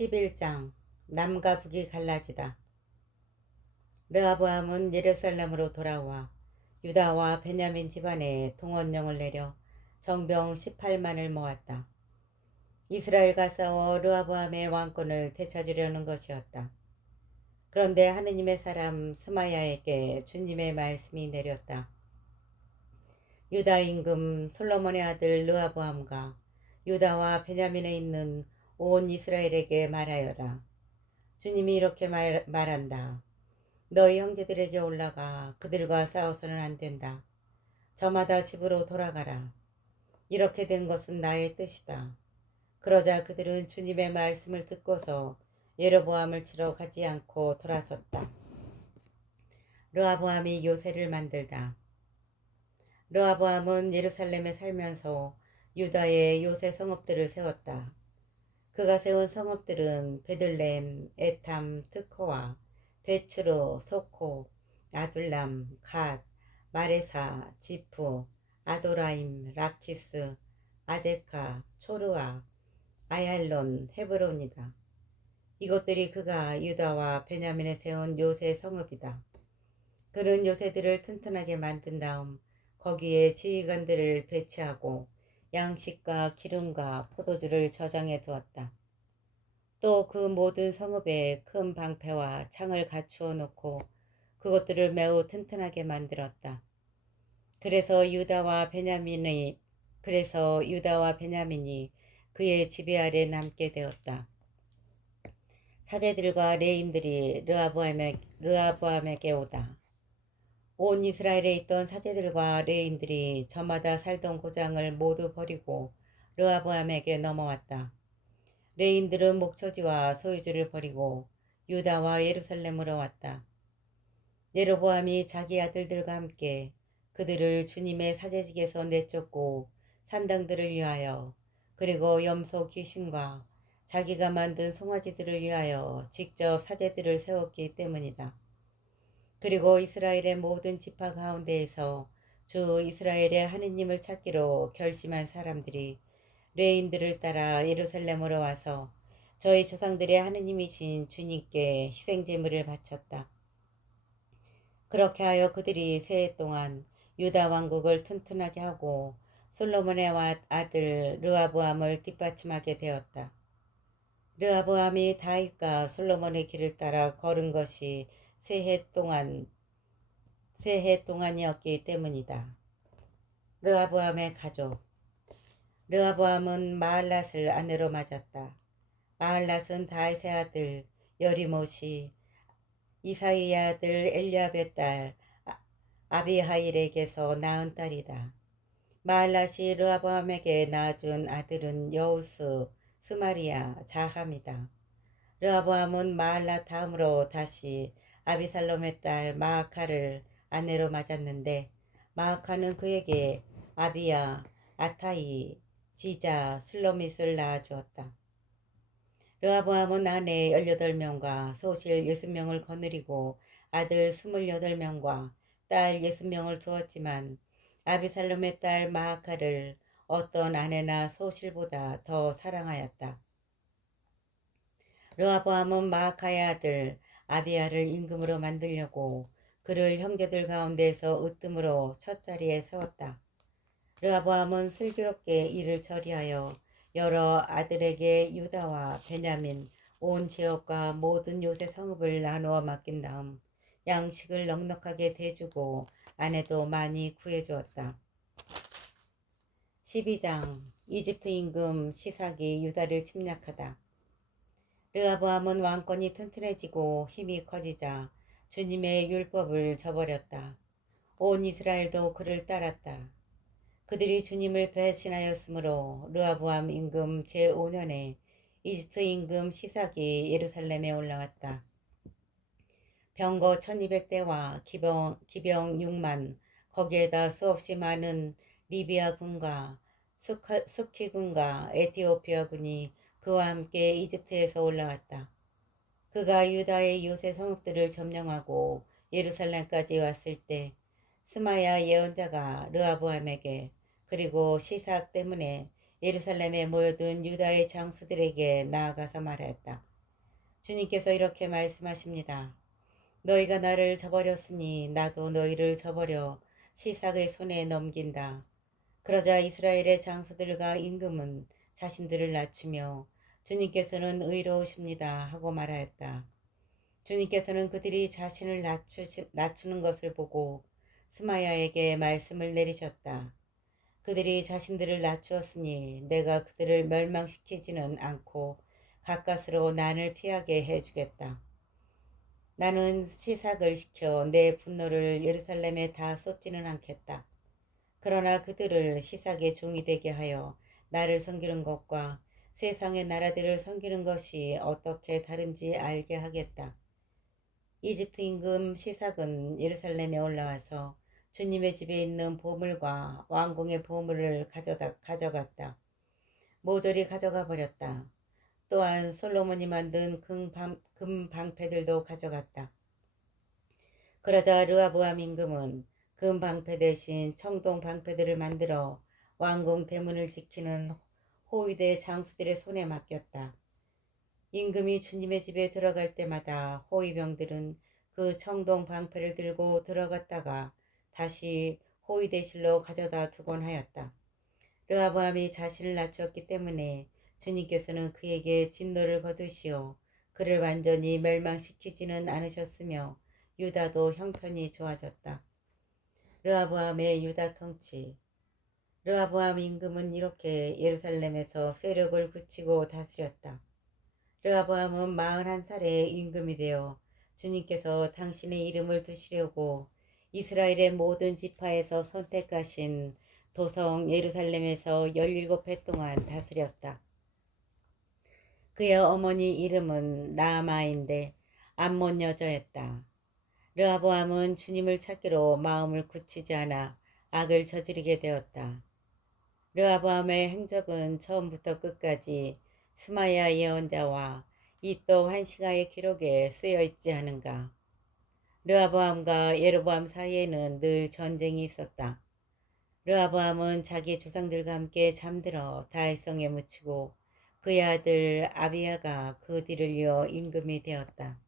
11장 남과 북이 갈라지다. 르호보암은 예루살렘으로 돌아와 유다와 베냐민 집안에 동원령을 내려 정병 18만을 모았다. 이스라엘과 싸워 르호보암의 왕권을 되찾으려는 것이었다. 그런데 하느님의 사람 스마야에게 주님의 말씀이 내렸다. 유다 임금 솔로몬의 아들 르호보암과 유다와 베냐민에 있는 온 이스라엘에게 말하여라. 주님이 이렇게 말한다. 너희 형제들에게 올라가 그들과 싸워서는 안 된다. 저마다 집으로 돌아가라. 이렇게 된 것은 나의 뜻이다. 그러자 그들은 주님의 말씀을 듣고서 예로보암을 치러 가지 않고 돌아섰다. 르호보암이 요새를 만들다. 르호보암은 예루살렘에 살면서 유다의 요새 성읍들을 세웠다. 그가 세운 성읍들은 베들레헴, 에탐, 트코와, 베추르, 소코, 아둘람, 갓, 마레사, 지프, 아도라임, 라키스, 아제카, 초르아, 아얄론, 헤브론이다. 이것들이 그가 유다와 베냐민에 세운 요새 성읍이다. 그는 요새들을 튼튼하게 만든 다음 거기에 지휘관들을 배치하고 양식과 기름과 포도주를 저장해 두었다. 또 그 모든 성읍에 큰 방패와 창을 갖추어 놓고 그것들을 매우 튼튼하게 만들었다. 그래서 유다와 베냐민이 그의 지배 아래 남게 되었다. 사제들과 레인들이 르호보암에게 오다. 온 이스라엘에 있던 사제들과 레인들이 저마다 살던 고장을 모두 버리고 르호보암에게 넘어왔다. 레인들은 목초지와 소유주를 버리고 유다와 예루살렘으로 왔다. 예로보암이 자기 아들들과 함께 그들을 주님의 사제직에서 내쫓고 산당들을 위하여 그리고 염소 귀신과 자기가 만든 송아지들을 위하여 직접 사제들을 세웠기 때문이다. 그리고 이스라엘의 모든 지파 가운데에서 주 이스라엘의 하느님을 찾기로 결심한 사람들이 레인들을 따라 예루살렘으로 와서 저희 조상들의 하느님이신 주님께 희생제물을 바쳤다. 그렇게 하여 그들이 세해 동안 유다 왕국을 튼튼하게 하고 솔로몬의 아들 르호보암을 뒷받침하게 되었다. 르호보암이 다윗과 솔로몬의 길을 따라 걸은 것이 세해 동안이었기 때문이다. 르호보암의 가족. 르호보암은 마할랏을 아내로 맞았다. 마할랏은 다윗의 아들 여리못이 이사이의 아들 엘리압의 딸 아비하일에게서 낳은 딸이다. 마할랏이 르호보암에게 낳아준 아들은 여우스, 스마리아, 자함이다. 르호보암은 마할랏 다음으로 다시 아비살롬의 딸 마아카를 아내로 맞았는데 마아카는 그에게 아비야, 아타이, 지자, 슬로밋을 낳아주었다. 르호보암은 아내 18명과 소실 60명을 거느리고 아들 28명과 딸 60명을 두었지만 아비살롬의 딸 마아카를 어떤 아내나 소실보다 더 사랑하였다. 르호보암은 마아카의 아들 아비야를 임금으로 만들려고 그를 형제들 가운데서 으뜸으로 첫 자리에 세웠다. 르호보암은 슬기롭게 이를 처리하여 여러 아들에게 유다와 베냐민 온 지역과 모든 요새 성읍을 나누어 맡긴 다음 양식을 넉넉하게 대주고 아내도 많이 구해주었다. 12장 이집트 임금 시삭이 유다를 침략하다. 르호보암은 왕권이 튼튼해지고 힘이 커지자 주님의 율법을 저버렸다. 온 이스라엘도 그를 따랐다. 그들이 주님을 배신하였으므로 르호보암 임금 제5년에 이집트 임금 시삭이 예루살렘에 올라왔다. 병거 1200대와 기병 6만 거기에다 수없이 많은 리비아 군과 수키 군과 에티오피아 군이 그와 함께 이집트에서 올라왔다. 그가 유다의 요새 성읍들을 점령하고 예루살렘까지 왔을 때 스마야 예언자가 르호보암에게 그리고 시삭 때문에 예루살렘에 모여든 유다의 장수들에게 나아가서 말했다. 주님께서 이렇게 말씀하십니다. 너희가 나를 저버렸으니 나도 너희를 저버려 시삭의 손에 넘긴다. 그러자 이스라엘의 장수들과 임금은 자신들을 낮추며 주님께서는 의로우십니다 하고 말하였다. 주님께서는 그들이 자신을 낮추는 것을 보고 스마야에게 말씀을 내리셨다. 그들이 자신들을 낮추었으니 내가 그들을 멸망시키지는 않고 가까스로 난을 피하게 해주겠다. 나는 시삭을 시켜 내 분노를 예루살렘에 다 쏟지는 않겠다. 그러나 그들을 시삭의 종이 되게 하여 나를 섬기는 것과 세상의 나라들을 섬기는 것이 어떻게 다른지 알게 하겠다. 이집트 임금 시삭은 예루살렘에 올라와서 주님의 집에 있는 보물과 왕궁의 보물을 가져갔다. 모조리 가져가 버렸다. 또한 솔로몬이 만든 금 방패들도 가져갔다. 그러자 르호보암 임금은 금 방패 대신 청동 방패들을 만들어 왕궁 대문을 지키는 호위대 장수들의 손에 맡겼다. 임금이 주님의 집에 들어갈 때마다 호위병들은 그 청동 방패를 들고 들어갔다가 다시 호위대실로 가져다 두곤 하였다. 르호보암이 자신을 낮추었기 때문에 주님께서는 그에게 진노를 거두시어 그를 완전히 멸망시키지는 않으셨으며 유다도 형편이 좋아졌다. 르호보암의 유다 통치. 르호보암 임금은 이렇게 예루살렘에서 세력을 굳히고 다스렸다. 르호보암은 41살에 임금이 되어 주님께서 당신의 이름을 두시려고 이스라엘의 모든 지파에서 선택하신 도성 예루살렘에서 17해 동안 다스렸다. 그의 어머니 이름은 나아마인데 암몬 여자였다. 르호보암은 주님을 찾기로 마음을 굳히지 않아 악을 저지르게 되었다. 르호보암의 행적은 처음부터 끝까지 스마야 예언자와 이또 환시가의 기록에 쓰여 있지 않은가. 르호보암과 예로보암 사이에는 늘 전쟁이 있었다. 르호보암은 자기 조상들과 함께 잠들어 다윗성에 묻히고 그의 아들 아비야가 그 뒤를 이어 임금이 되었다.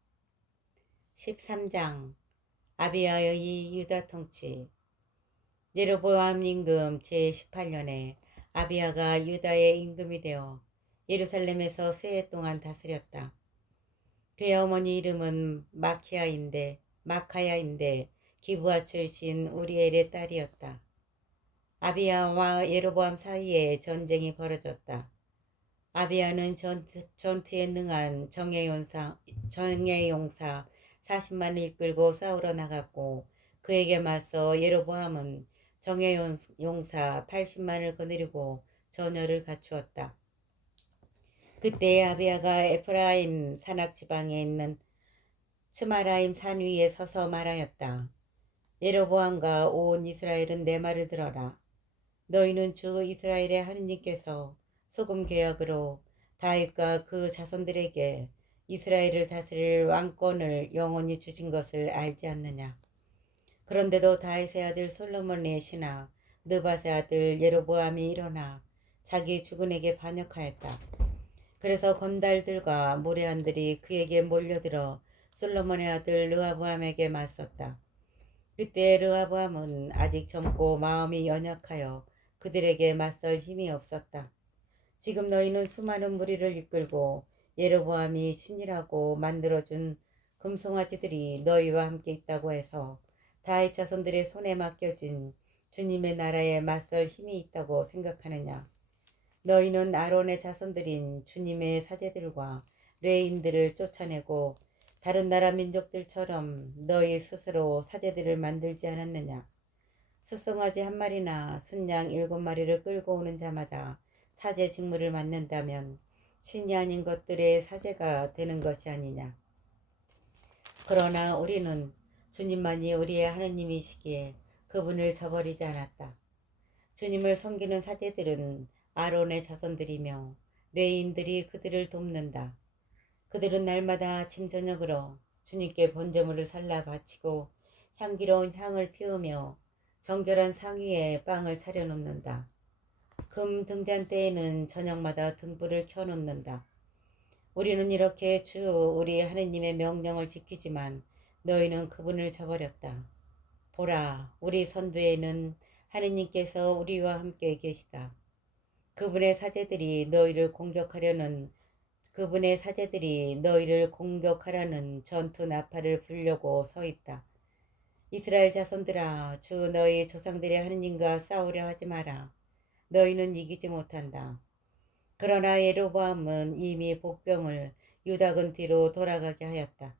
13장 아비야의 유다 통치. 예로보암 임금 제18년에 아비야가 유다의 임금이 되어 예루살렘에서 세 해 동안 다스렸다. 그의 어머니 이름은 마카야인데 기브아 출신 우리엘의 딸이었다. 아비야와 예로보암 사이에 전쟁이 벌어졌다. 아비야는 전투에 능한 정예용사 40만을 이끌고 싸우러 나갔고 그에게 맞서 예로보암은 정예용사 80만을 거느리고 전열을 갖추었다. 그때 아비야가 에프라임 산악지방에 있는 스마라임 산 위에 서서 말하였다. 예로보암과 온 이스라엘은 내 말을 들어라. 너희는 주 이스라엘의 하느님께서 소금 계약으로 다윗과 그 자손들에게 이스라엘을 다스릴 왕권을 영원히 주신 것을 알지 않느냐. 그런데도 다윗의 아들 솔로몬의 신하 느밧의 아들 예로보암이 일어나 자기 주군에게 반역하였다. 그래서 건달들과 모래한들이 그에게 몰려들어 솔로몬의 아들 르호보암에게 맞섰다. 그때 르호보암은 아직 젊고 마음이 연약하여 그들에게 맞설 힘이 없었다. 지금 너희는 수많은 무리를 이끌고 예로보암이 신이라고 만들어준 금송아지들이 너희와 함께 있다고 해서 다윗 자손들의 손에 맡겨진 주님의 나라에 맞설 힘이 있다고 생각하느냐. 너희는 아론의 자손들인 주님의 사제들과 레인들을 쫓아내고 다른 나라 민족들처럼 너희 스스로 사제들을 만들지 않았느냐. 숫송아지 한 마리나 순양 7마리를 끌고 오는 자마다 사제 직무를 맡는다면 신이 아닌 것들의 사제가 되는 것이 아니냐. 그러나 우리는 주님만이 우리의 하느님이시기에 그분을 저버리지 않았다. 주님을 섬기는 사제들은 아론의 자손들이며 레인들이 그들을 돕는다. 그들은 날마다 아침 저녁으로 주님께 번제물을 살라 바치고 향기로운 향을 피우며 정결한 상위에 빵을 차려놓는다. 금 등잔대에는 저녁마다 등불을 켜놓는다. 우리는 이렇게 주 우리 하느님의 명령을 지키지만 너희는 그분을 저버렸다. 보라, 우리 선두에는 하느님께서 우리와 함께 계시다. 그분의 사제들이 너희를 공격하려는 전투 나팔을 불려고 서 있다. 이스라엘 자손들아, 주 너희 조상들의 하느님과 싸우려 하지 마라. 너희는 이기지 못한다. 그러나 예로보암은 이미 복병을 유다군 뒤로 돌아가게 하였다.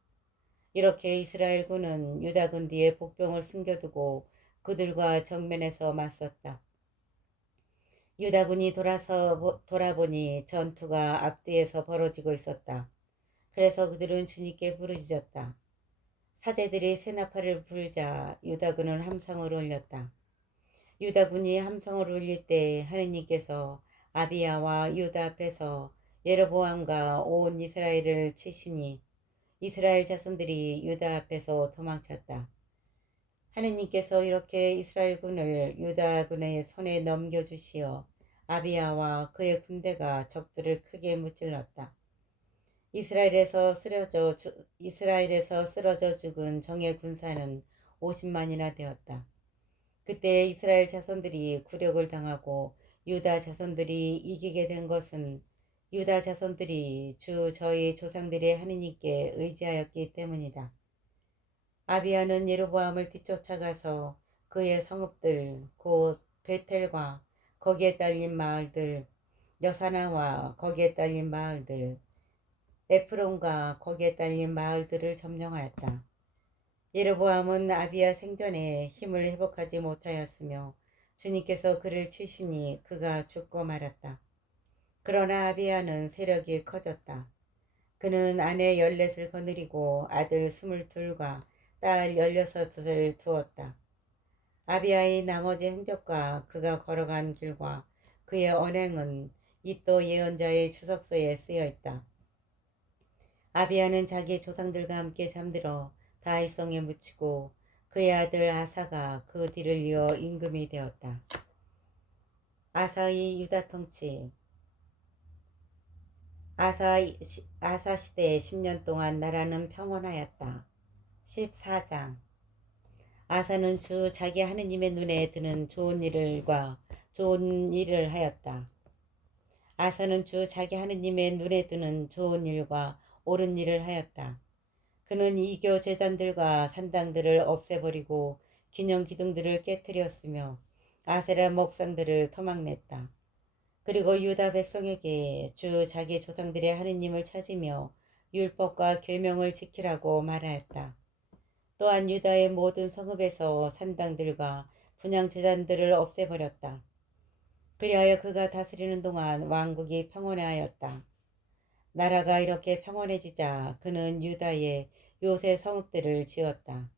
이렇게 이스라엘군은 유다군 뒤에 복병을 숨겨두고 그들과 정면에서 맞섰다. 유다군이 돌아보니 전투가 앞뒤에서 벌어지고 있었다. 그래서 그들은 주님께 부르짖었다. 사제들이 새나팔을 불자 유다군은 함성을 올렸다. 유다군이 함성을 울릴 때 하느님께서 아비야와 유다 앞에서 예로보암과 온 이스라엘을 치시니 이스라엘 자손들이 유다 앞에서 도망쳤다. 하느님께서 이렇게 이스라엘군을 유다군의 손에 넘겨주시어 아비야와 그의 군대가 적들을 크게 무찔렀다. 이스라엘에서 쓰러져 죽은 정예 군사는 50만이나 되었다. 그때 이스라엘 자손들이 굴욕을 당하고 유다 자손들이 이기게 된 것은 유다 자손들이 주 저희 조상들의 하느님께 의지하였기 때문이다. 아비야는 예로보암을 뒤쫓아가서 그의 성읍들 곧 베텔과 거기에 딸린 마을들, 여사나와 거기에 딸린 마을들, 에프론과 거기에 딸린 마을들을 점령하였다. 예로보암은 아비야 생전에 힘을 회복하지 못하였으며 주님께서 그를 치시니 그가 죽고 말았다. 그러나 아비야는 세력이 커졌다. 그는 아내 14을 거느리고 아들 22과 딸 16을 두었다. 아비야의 나머지 행적과 그가 걸어간 길과 그의 언행은 이또 예언자의 추석서에 쓰여 있다. 아비야는 자기 조상들과 함께 잠들어 다윗성에 묻히고 그의 아들 아사가 그 뒤를 이어 임금이 되었다. 아사의 유다 통치. 아사 시대 10년 동안 나라는 평온하였다. 14장. 아사는 주 자기 하느님의 눈에 드는 좋은 일을 하였다. 아사는 주 자기 하느님의 눈에 드는 좋은 일과 옳은 일을 하였다. 그는 이교 제단들과 산당들을 없애버리고 기념 기둥들을 깨뜨렸으며 아세라 목상들을 토막냈다. 그리고 유다 백성에게 주 자기 조상들의 하느님을 찾으며 율법과 계명을 지키라고 말하였다. 또한 유다의 모든 성읍에서 산당들과 분향 제단들을 없애버렸다. 그리하여 그가 다스리는 동안 왕국이 평온하였다. 나라가 이렇게 평온해지자 그는 유다에 요새 성읍들을 지었다.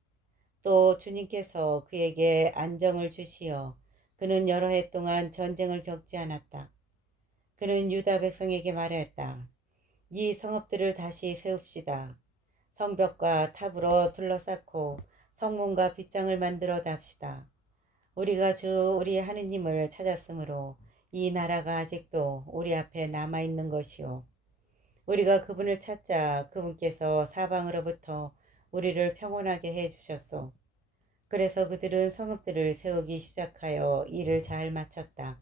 또 주님께서 그에게 안정을 주시어 그는 여러 해 동안 전쟁을 겪지 않았다. 그는 유다 백성에게 말하였다. 이 성읍들을 다시 세웁시다. 성벽과 탑으로 둘러싸고 성문과 빗장을 만들어 답시다. 우리가 주 우리 하느님을 찾았으므로 이 나라가 아직도 우리 앞에 남아있는 것이요. 우리가 그분을 찾자 그분께서 사방으로부터 우리를 평온하게 해주셨소. 그래서 그들은 성읍들을 세우기 시작하여 일을 잘 마쳤다.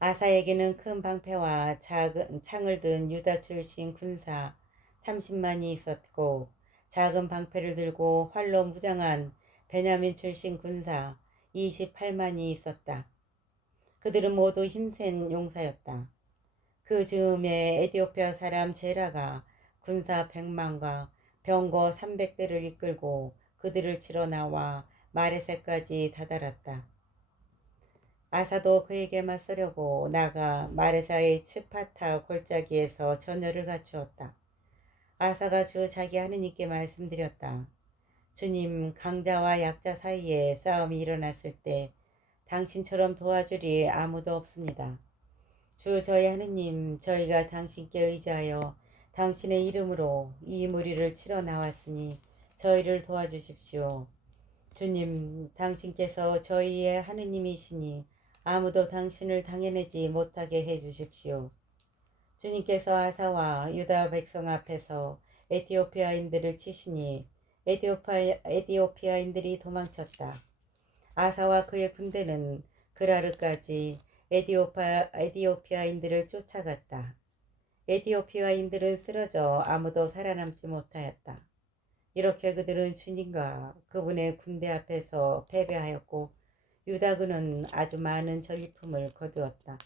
아사에게는 큰 방패와 작은 창을 든 유다 출신 군사 30만이 있었고 작은 방패를 들고 활로 무장한 베냐민 출신 군사 28만이 있었다. 그들은 모두 힘센 용사였다. 그 즈음에 에디오피아 사람 제라가 군사 100만과 병거 300대를 이끌고 그들을 치러 나와 마레세까지 다다랐다. 아사도 그에게 맞서려고 나가 마레사의 츠파타 골짜기에서 전열을 갖추었다. 아사가 주 자기 하느님께 말씀드렸다. 주님, 강자와 약자 사이에 싸움이 일어났을 때 당신처럼 도와주리 아무도 없습니다. 주 저희 하느님, 저희가 당신께 의지하여 당신의 이름으로 이 무리를 치러 나왔으니 저희를 도와주십시오. 주님, 당신께서 저희의 하느님이시니 아무도 당신을 당해내지 못하게 해주십시오. 주님께서 아사와 유다 백성 앞에서 에티오피아인들을 치시니 에티오피아인들이 도망쳤다. 아사와 그의 군대는 그라르까지 에티오피아인들을 쫓아갔다. 에티오피아인들은 쓰러져 아무도 살아남지 못하였다. 이렇게 그들은 주님과 그분의 군대 앞에서 패배하였고 유다군은 아주 많은 전리품을 거두었다.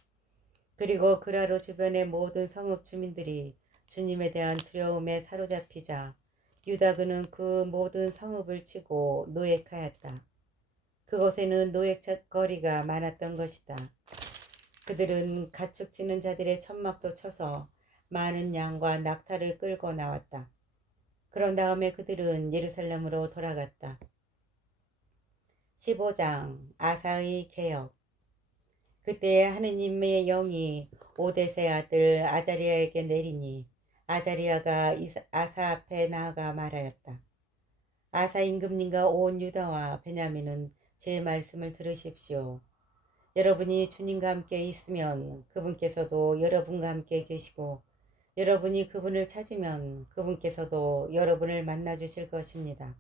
그리고 그라로 주변의 모든 성읍 주민들이 주님에 대한 두려움에 사로잡히자 유다군은 그 모든 성읍을 치고 노획하였다. 그곳에는 노획거리가 많았던 것이다. 그들은 가축 치는 자들의 천막도 쳐서 많은 양과 낙타를 끌고 나왔다. 그런 다음에 그들은 예루살렘으로 돌아갔다. 15장 아사의 개혁. 그때 하느님의 영이 오뎃의 아들 아자리아에게 내리니 아자리아가 아사 앞에 나아가 말하였다. 아사 임금님과 온 유다와 베냐민은 제 말씀을 들으십시오. 여러분이 주님과 함께 있으면 그분께서도 여러분과 함께 계시고 여러분이 그분을 찾으면 그분께서도 여러분을 만나 주실 것입니다.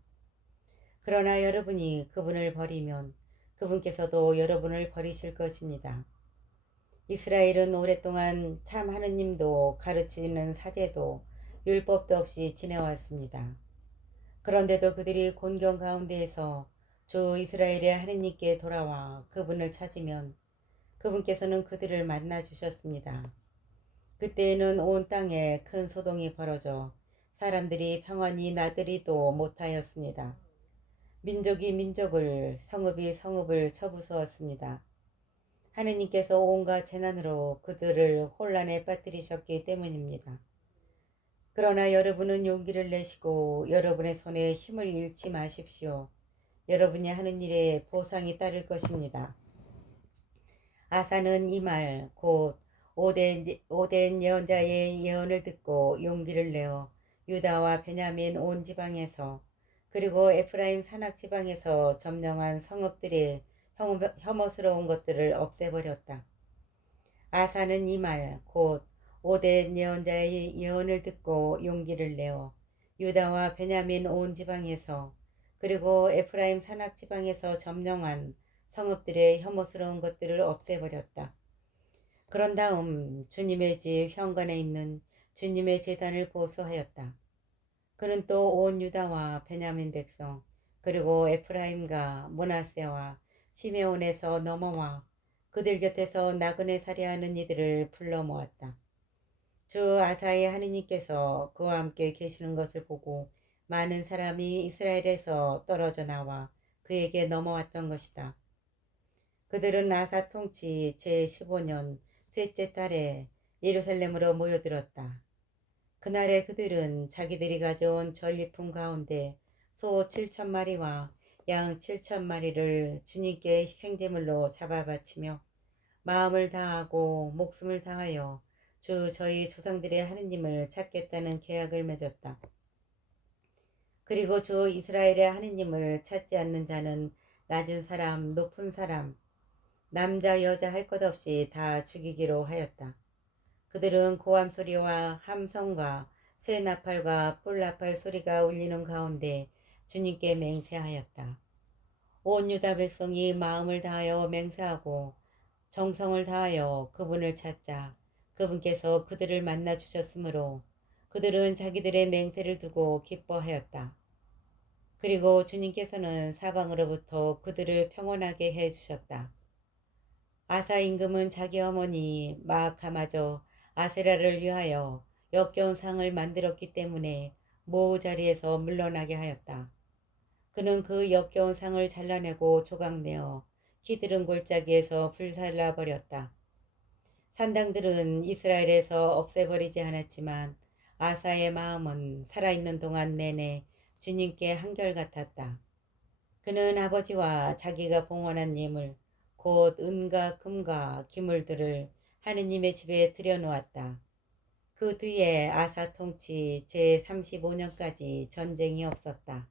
그러나 여러분이 그분을 버리면 그분께서도 여러분을 버리실 것입니다. 이스라엘은 오랫동안 참 하느님도 가르치는 사제도 율법도 없이 지내왔습니다. 그런데도 그들이 곤경 가운데에서 주 이스라엘의 하느님께 돌아와 그분을 찾으면 그분께서는 그들을 만나 주셨습니다. 그때에는 온 땅에 큰 소동이 벌어져 사람들이 평안히 나들이도 못하였습니다. 민족이 민족을, 성읍이 성읍을 쳐부수었습니다. 하느님께서 온갖 재난으로 그들을 혼란에 빠뜨리셨기 때문입니다. 그러나 여러분은 용기를 내시고 여러분의 손에 힘을 잃지 마십시오. 여러분이 하는 일에 보상이 따를 것입니다. 아사는 이 말 곧 오뎃 예언자의 예언을 듣고 용기를 내어 유다와 베냐민 온 지방에서 그리고 에프라임 산악 지방에서 점령한 성읍들의 혐오스러운 것들을 없애버렸다. 아사는 이 말 곧 오뎃 예언자의 예언을 듣고 용기를 내어 유다와 베냐민 온 지방에서 그리고 에프라임 산악 지방에서 점령한 성읍들의 혐오스러운 것들을 없애버렸다. 그런 다음 주님의 집 현관에 있는 주님의 제단을 보수하였다. 그는 또 온 유다와 베냐민 백성 그리고 에프라임과 므낫세와 시메온에서 넘어와 그들 곁에서 나그네 살이하는 이들을 불러 모았다. 주 아사의 하느님께서 그와 함께 계시는 것을 보고 많은 사람이 이스라엘에서 떨어져 나와 그에게 넘어왔던 것이다. 그들은 아사 통치 제15년 셋째 달에 예루살렘으로 모여들었다. 그날에 그들은 자기들이 가져온 전리품 가운데 소 7,000마리와 양 7,000마리를 주님께 희생제물로 잡아 바치며 마음을 다하고 목숨을 다하여 저희 조상들의 하느님을 찾겠다는 계약을 맺었다. 그리고 주 이스라엘의 하느님을 찾지 않는 자는 낮은 사람, 높은 사람, 남자 여자 할 것 없이 다 죽이기로 하였다. 그들은 고함 소리와 함성과 새 나팔과 뿔 나팔 소리가 울리는 가운데 주님께 맹세하였다. 온 유다 백성이 마음을 다하여 맹세하고 정성을 다하여 그분을 찾자 그분께서 그들을 만나 주셨으므로 그들은 자기들의 맹세를 두고 기뻐하였다. 그리고 주님께서는 사방으로부터 그들을 평온하게 해 주셨다. 아사 임금은 자기 어머니 마아카마저 아세라를 위하여 역겨운 상을 만들었기 때문에 모후 자리에서 물러나게 하였다. 그는 그 역겨운 상을 잘라내고 조각내어 키드른 골짜기에서 불살라버렸다. 산당들은 이스라엘에서 없애버리지 않았지만 아사의 마음은 살아있는 동안 내내 주님께 한결같았다. 그는 아버지와 자기가 봉헌한 예물 곧 은과 금과 기물들을 하느님의 집에 들여놓았다. 그 뒤에 아사 통치 제35년까지 전쟁이 없었다.